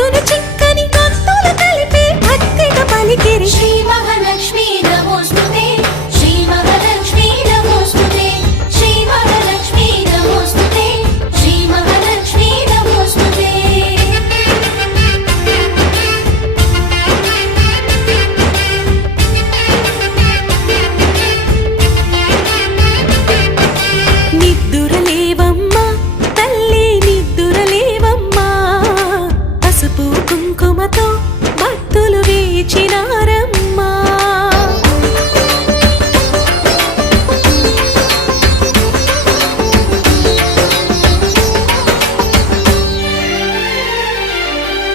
వెలుగును చిక్కని కత్తులు కలిపే భక్తిగా పలికిరి శ్రీ మహాలక్ష్మి నమోస్తుతే శ్రీ మహాలక్ష్మి నమోస్తుతే శ్రీ మహాలక్ష్మి నమోస్తుతే శ్రీ మహాలక్ష్మి నమోస్తుతే నిద్దురలేవమ్మా తల్లి నిద్దురలేవమ్మా పసుపు కుంకుమతో భక్తులు వేచినారు